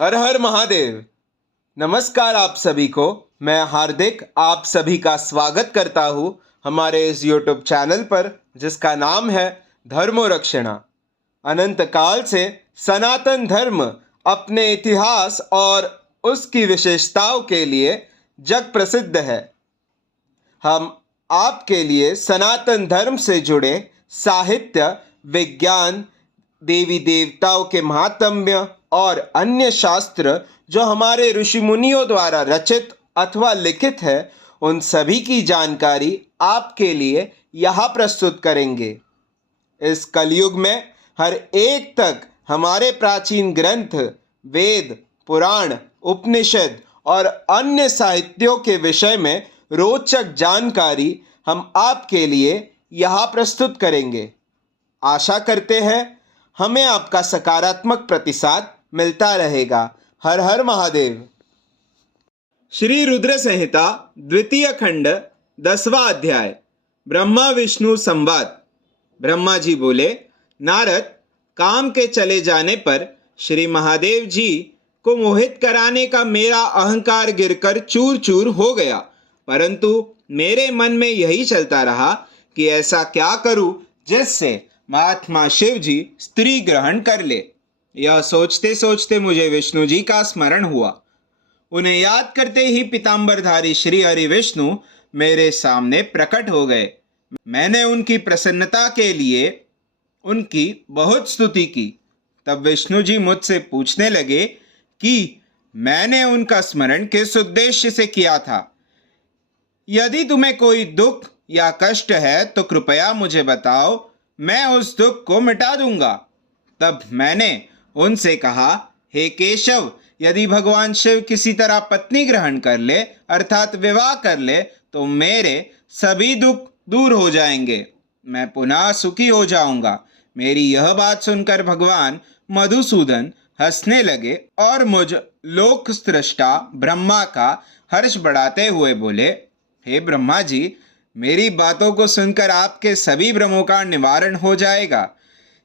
हर हर महादेव। नमस्कार आप सभी को। मैं हार्दिक आप सभी का स्वागत करता हूँ हमारे इस YouTube चैनल पर जिसका नाम है धर्मोरक्षणा। अनंत काल से सनातन धर्म अपने इतिहास और उसकी विशेषताओं के लिए जग प्रसिद्ध है। हम आपके लिए सनातन धर्म से जुड़े साहित्य, विज्ञान, देवी देवताओं के महात्म्य और अन्य शास्त्र जो हमारे ऋषि मुनियों द्वारा रचित अथवा लिखित है, उन सभी की जानकारी आपके लिए यहाँ प्रस्तुत करेंगे। इस कलयुग में हर एक तक हमारे प्राचीन ग्रंथ, वेद, पुराण, उपनिषद और अन्य साहित्यों के विषय में रोचक जानकारी हम आपके लिए यहाँ प्रस्तुत करेंगे। आशा करते हैं हमें आपका सकारात्मक प्रतिसाद मिलता रहेगा। हर हर महादेव। श्री रुद्र संहिता द्वितीय खंड 10वां अध्याय ब्रह्मा विष्णु संवाद। ब्रह्मा जी बोले, नारद, काम के चले जाने पर श्री महादेव जी को मोहित कराने का मेरा अहंकार गिरकर चूर चूर हो गया, परंतु मेरे मन में यही चलता रहा कि ऐसा क्या करूं जिससे महात्मा शिव जी स्त्री ग्रहण कर ले। यह सोचते सोचते मुझे विष्णु जी का स्मरण हुआ। उन्हें याद करते ही पीतांबरधारी श्री हरि विष्णु मेरे सामने प्रकट हो गए। मैंने उनकी प्रसन्नता के लिए उनकी बहुत स्तुति की। तब विष्णु जी मुझसे पूछने लगे कि मैंने उनका स्मरण किस उद्देश्य से किया था। यदि तुम्हें कोई दुख या कष्ट है तो कृपया मुझे बताओ, मैं उस दुख को मिटा दूंगा। तब मैंने उनसे कहा, हे केशव, यदि भगवान शिव किसी तरह पत्नी ग्रहण कर ले अर्थात विवाह कर ले तो मेरे सभी दुख दूर हो जाएंगे, मैं पुनः सुखी हो जाऊंगा। मेरी यह बात सुनकर भगवान मधुसूदन हंसने लगे और मुझ लोक सृष्टा ब्रह्मा का हर्ष बढ़ाते हुए बोले, हे ब्रह्मा जी, मेरी बातों को सुनकर आपके सभी भ्रमों का निवारण हो जाएगा।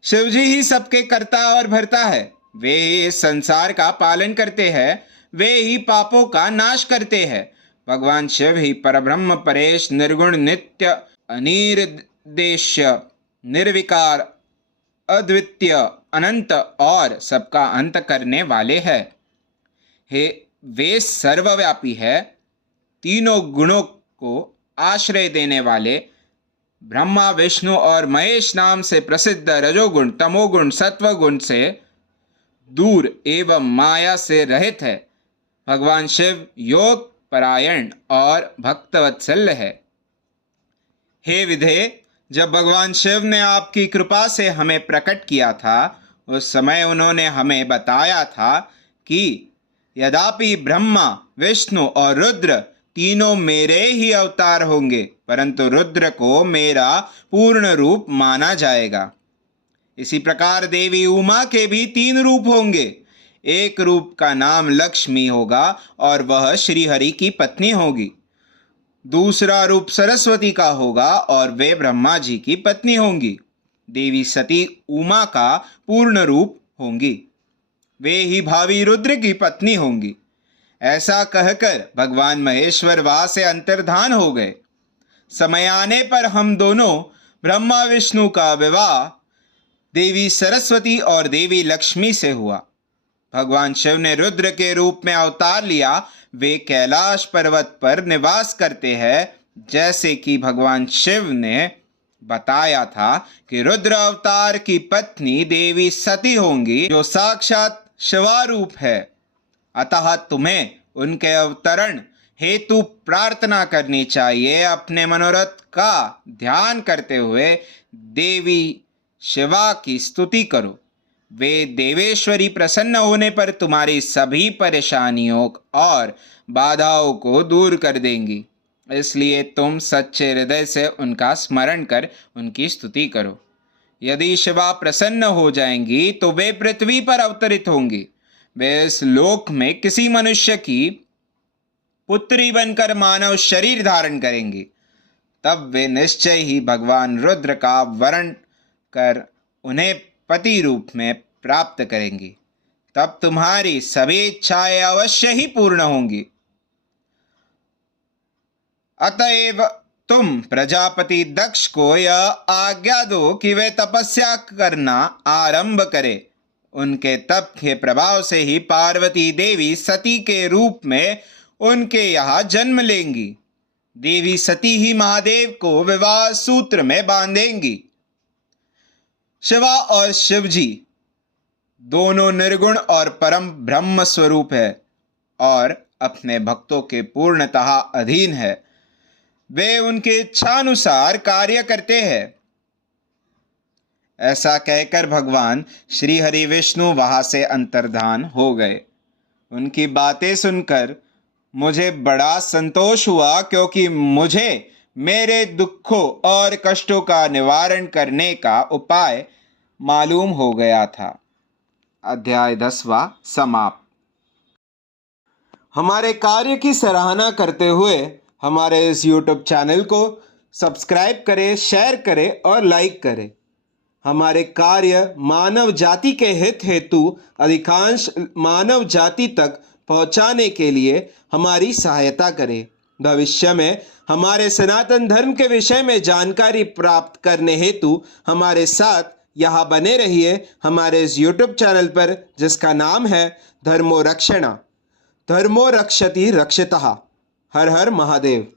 शिवजी ही सबके कर्ता और भरता है। वे ही इस संसार का पालन करते हैं, वे ही पापों का नाश करते हैं। भगवान शिव ही परब्रह्म परेश, निर्गुण, नित्य, अनिर्देश्य, निर्विकार, अद्वितीय, अनंत और सबका अंत करने वाले हैं। हे वे सर्वव्यापी है, तीनों गुणों को आश्रय देने वाले, ब्रह्मा, विष्णु और महेश नाम से प्रसिद्ध रजोगुण, तमोगुण, सत्वगुण से दूर एवं माया से रहित है। भगवान शिव योग परायण और भक्तवत्सल है। हे विधे, जब भगवान शिव ने आपकी कृपा से हमें प्रकट किया था, उस समय उन्होंने हमें बताया था कि यद्यपि ब्रह्मा, विष्णु और रुद्र तीनों मेरे ही अवतार होंगे, परंतु रुद्र को मेरा पूर्ण रूप माना जाएगा। इसी प्रकार देवी उमा के भी 3 रूप होंगे। एक रूप का नाम लक्ष्मी होगा और वह श्रीहरि की पत्नी होगी। दूसरा रूप सरस्वती का होगा और वे ब्रह्मा जी की पत्नी होंगी। देवी सती उमा का पूर्ण रूप होंगी, वे ही भावी रुद्र की पत्नी होंगी। ऐसा कहकर भगवान महेश्वर वहां से अंतर्धान हो गए। समय आने पर हम दोनों ब्रह्मा विष्णु का विवाह देवी सरस्वती और देवी लक्ष्मी से हुआ। भगवान शिव ने रुद्र के रूप में अवतार लिया। वे कैलाश पर्वत पर निवास करते हैं, जैसे कि भगवान शिव ने बताया था कि रुद्र अवतार की पत्नी देवी सती होंगी, जो साक्षात शिवारूप है। अतः तुम्हें उनके अवतरण हेतु प्रार्थना करनी चाहिए। अपने मनोरथ का ध्यान करते हुए देवी शिवा की स्तुति करो। वे देवेश्वरी प्रसन्न होने पर तुम्हारी सभी परेशानियों और बाधाओं को दूर कर देंगी। इसलिए तुम सच्चे हृदय से उनका स्मरण कर उनकी स्तुति करो। यदि शिवा प्रसन्न हो जाएंगी तो वे पृथ्वी पर अवतरित होंगी। वे इस लोक में किसी मनुष्य की पुत्री बनकर मानव शरीर धारण करेंगी। तब वे निश्चय ही भगवान रुद्र का वरण कर उन्हें पति रूप में प्राप्त करेंगी। तब तुम्हारी सभी इच्छाएं अवश्य ही पूर्ण होंगी। अतएव तुम प्रजापति दक्ष को यह आज्ञा दो कि वे तपस्या करना आरंभ करें। उनके तप के प्रभाव से ही पार्वती देवी सती के रूप में उनके यहाँ जन्म लेंगी। देवी सती ही महादेव को विवाह सूत्र में बांधेंगी। शिवा और शिवजी दोनों निर्गुण और परम ब्रह्म स्वरूप है और अपने भक्तों के पूर्णतः अधीन है। वे उनके इच्छानुसार कार्य करते हैं। ऐसा कहकर भगवान श्री हरि विष्णु वहां से अंतर्धान हो गए। उनकी बातें सुनकर मुझे बड़ा संतोष हुआ, क्योंकि मुझे मेरे दुखों और कष्टों का निवारण करने का उपाय मालूम हो गया था। अध्याय 10वां समाप्त। हमारे कार्य की सराहना करते हुए हमारे इस YouTube चैनल को सब्सक्राइब करें, शेयर करें और लाइक करें। हमारे कार्य मानव जाति के हित हेतु अधिकांश मानव जाति तक पहुंचाने के लिए हमारी सहायता करें। भविष्य में हमारे सनातन धर्म के विषय में जानकारी प्राप्त करने हेतु हमारे साथ यहाँ बने रहिए हमारे इस YouTube चैनल पर, जिसका नाम है धर्मो रक्षणा। धर्मो रक्षति रक्षितः। हर हर महादेव।